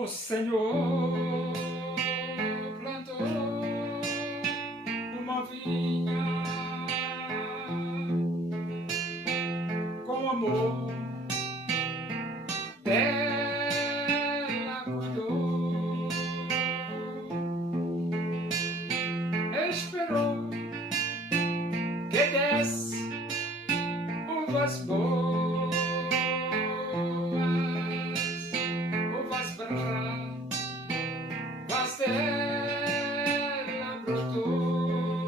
O Senhor plantou uma vinha com amor, dela cuidou, esperou que desse uvas boas, uvas bravas dela brotou.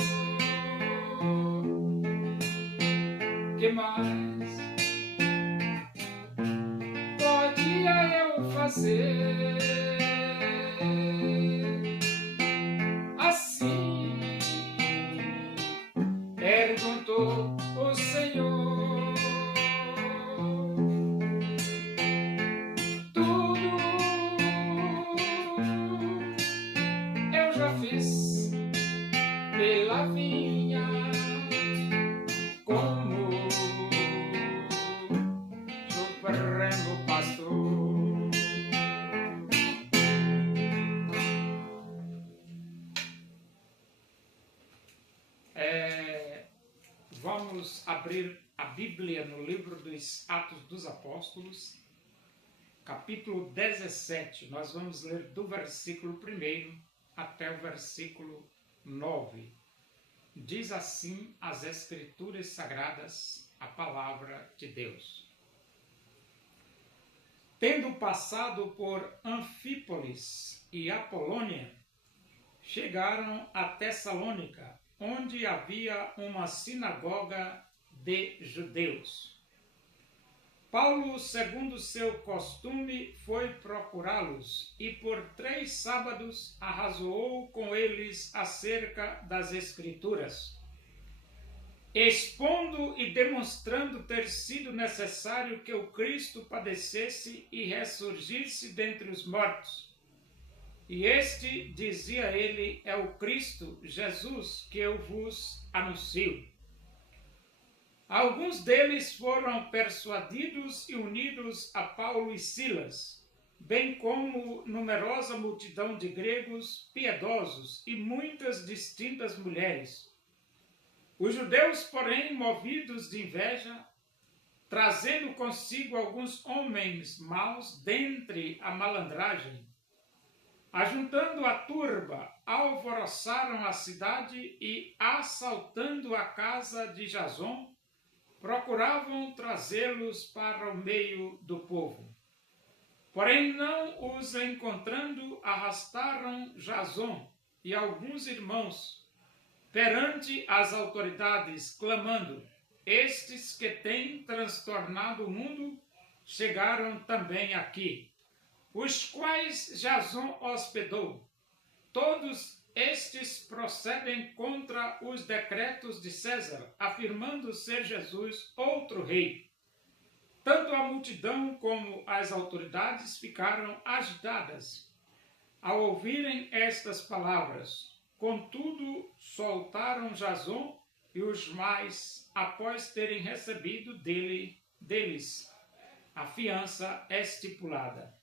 Que mais podia eu fazer? Assim perguntou o Senhor. Tudo eu já fiz pela vinha, como Supremo Pastor. Vamos abrir a Bíblia no livro dos Atos dos Apóstolos, capítulo 17. Nós vamos ler do versículo 1 até o versículo 9. Diz assim as Escrituras Sagradas, a palavra de Deus. Tendo passado por Anfípolis e Apolônia, chegaram a Tessalônica, onde havia uma sinagoga de judeus. Paulo, segundo seu costume, foi procurá-los e por 3 sábados arrazoou com eles acerca das Escrituras, expondo e demonstrando ter sido necessário que o Cristo padecesse e ressurgisse dentre os mortos. E este, dizia ele, é o Cristo, Jesus, que eu vos anuncio. Alguns deles foram persuadidos e unidos a Paulo e Silas, bem como numerosa multidão de gregos piedosos e muitas distintas mulheres. Os judeus, porém, movidos de inveja, trazendo consigo alguns homens maus dentre a malandragem, ajuntando a turba, alvoroçaram a cidade e, assaltando a casa de Jason, procuravam trazê-los para o meio do povo. Porém, não os encontrando, arrastaram Jason e alguns irmãos perante as autoridades, clamando: estes que têm transtornado o mundo chegaram também aqui, os quais Jason hospedou. Todos estes procedem contra os decretos de César, afirmando ser Jesus outro rei. Tanto a multidão como as autoridades ficaram agitadas ao ouvirem estas palavras. Contudo, soltaram Jason e os mais, após terem recebido deles a fiança estipulada.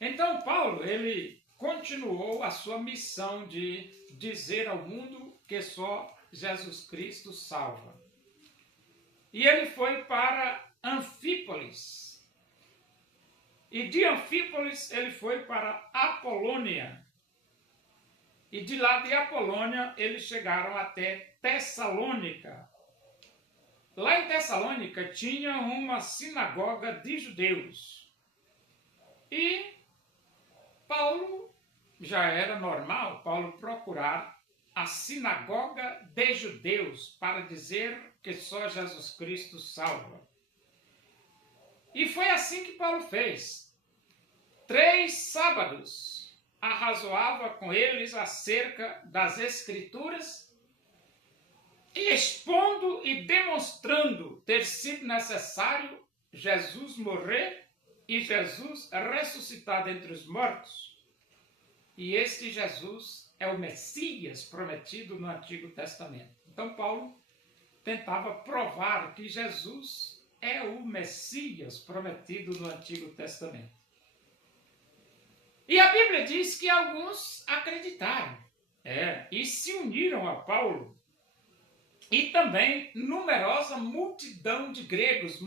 Então Paulo, ele continuou a sua missão de dizer ao mundo que só Jesus Cristo salva. E ele foi para Anfípolis. E de Anfípolis ele foi para Apolônia. E de lá de Apolônia eles chegaram até Tessalônica. Lá em Tessalônica tinha uma sinagoga de judeus. E Paulo, já era normal Paulo procurar a sinagoga de judeus para dizer que só Jesus Cristo salva. E foi assim que Paulo fez. 3 sábados arrazoava com eles acerca das Escrituras, expondo e demonstrando ter sido necessário Jesus morrer e Jesus ressuscitar dentre os mortos. E este Jesus é o Messias prometido no Antigo Testamento. Então Paulo tentava provar que Jesus é o Messias prometido no Antigo Testamento. E a Bíblia diz que alguns acreditaram, e se uniram a Paulo. E também numerosa multidão de gregos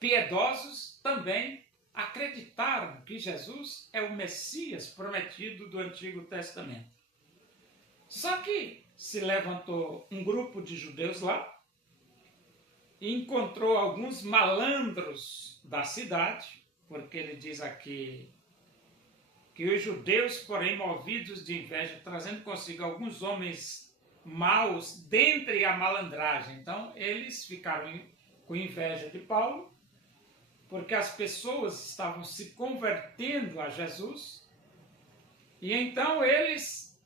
piedosos também acreditaram que Jesus é o Messias prometido do Antigo Testamento. Só que se levantou um grupo de judeus lá e encontrou alguns malandros da cidade, porque ele diz aqui que os judeus, porém, movidos de inveja, trazendo consigo alguns homens maus dentre a malandragem. Então, eles ficaram com inveja de Paulo, porque as pessoas estavam se convertendo a Jesus, e então eles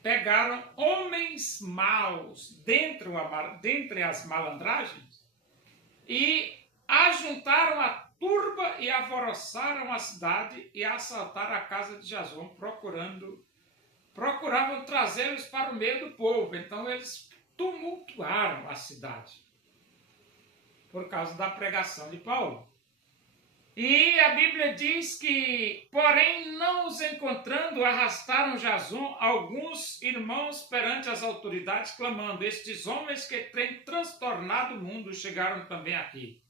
pegaram homens maus dentre as malandragens e ajuntaram a turba e alvoroçaram a cidade e assaltaram a casa de Jason, procuravam trazê-los para o meio do povo. Então eles tumultuaram a cidade por causa da pregação de Paulo. E a Bíblia diz que, porém, não os encontrando, arrastaram Jason alguns irmãos perante as autoridades, clamando: estes homens que têm transtornado o mundo chegaram também aqui.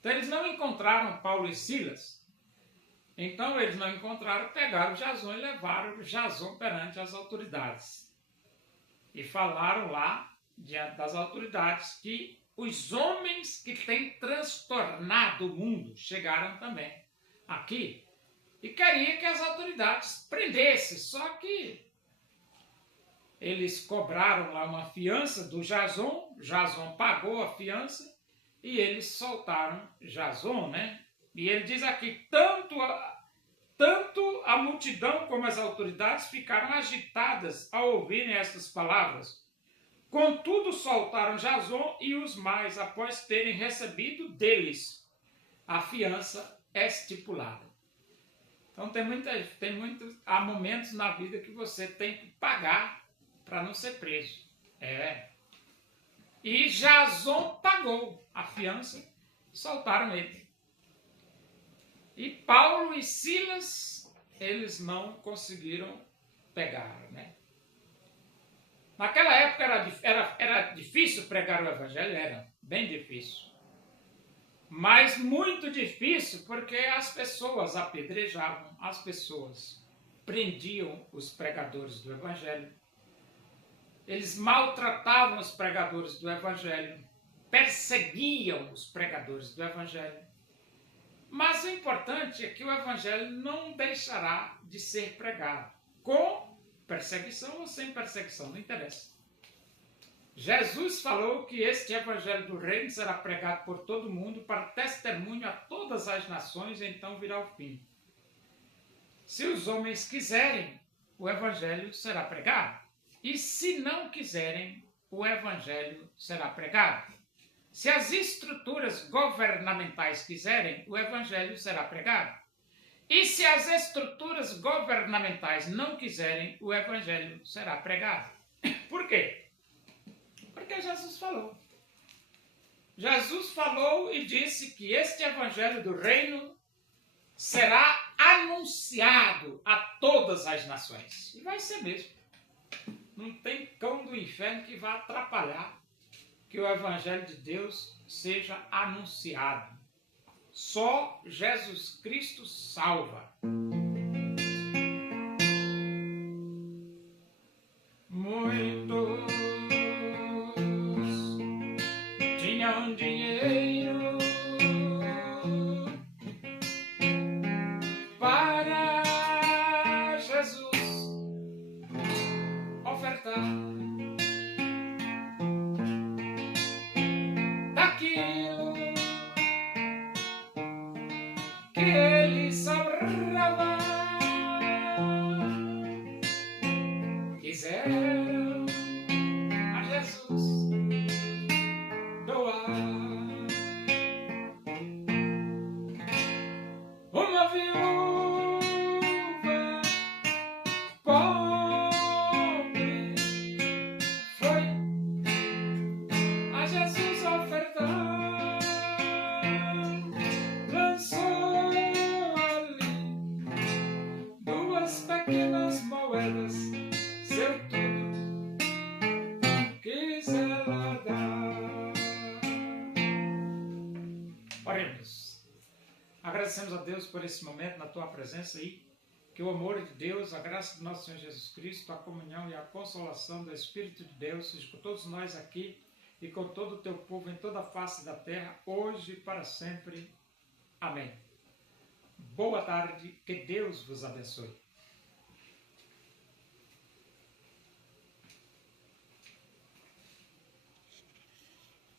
Então eles não encontraram Paulo e Silas. Então eles não encontraram, pegaram Jason e levaram Jason perante as autoridades. E falaram lá, diante das autoridades, que os homens que têm transtornado o mundo chegaram também aqui. E queria que as autoridades prendessem. Só que eles cobraram lá uma fiança do Jason. Jason pagou a fiança. E eles soltaram Jason, né? E ele diz aqui, tanto a multidão como as autoridades ficaram agitadas ao ouvirem estas palavras. Contudo, soltaram Jason e os mais, após terem recebido deles a fiança estipulada. Então há momentos na vida que você tem que pagar para não ser preso. E Jason pagou a fiança e soltaram ele. E Paulo e Silas, eles não conseguiram pegar, né? Naquela época era difícil pregar o evangelho, era bem difícil. Mas muito difícil porque as pessoas apedrejavam, as pessoas prendiam os pregadores do evangelho. Eles maltratavam os pregadores do evangelho, perseguiam os pregadores do evangelho. Mas o importante é que o evangelho não deixará de ser pregado, com perseguição ou sem perseguição, não interessa. Jesus falou que este evangelho do reino será pregado por todo mundo para testemunho a todas as nações, e então virá o fim. Se os homens quiserem, o evangelho será pregado. E se não quiserem, o evangelho será pregado. Se as estruturas governamentais quiserem, o evangelho será pregado. E se as estruturas governamentais não quiserem, o evangelho será pregado. Por quê? Porque Jesus falou. Jesus falou e disse que este evangelho do reino será anunciado a todas as nações. E vai ser mesmo. Não tem cão do inferno que vá atrapalhar que o evangelho de Deus seja anunciado. Só Jesus Cristo salva. Muitos tinham dinheiro para Jesus ofertar daquilo que ele sobrava. Quiseram a Jesus doar. Uma viúva pobre foi a Jesus ofertar, lançou Oremos. Agradecemos a Deus por esse momento na tua presença aí. Que o amor de Deus, a graça do nosso Senhor Jesus Cristo, a comunhão e a consolação do Espírito de Deus seja com todos nós aqui e com todo o teu povo em toda a face da terra, hoje e para sempre. Amém. Boa tarde, que Deus vos abençoe.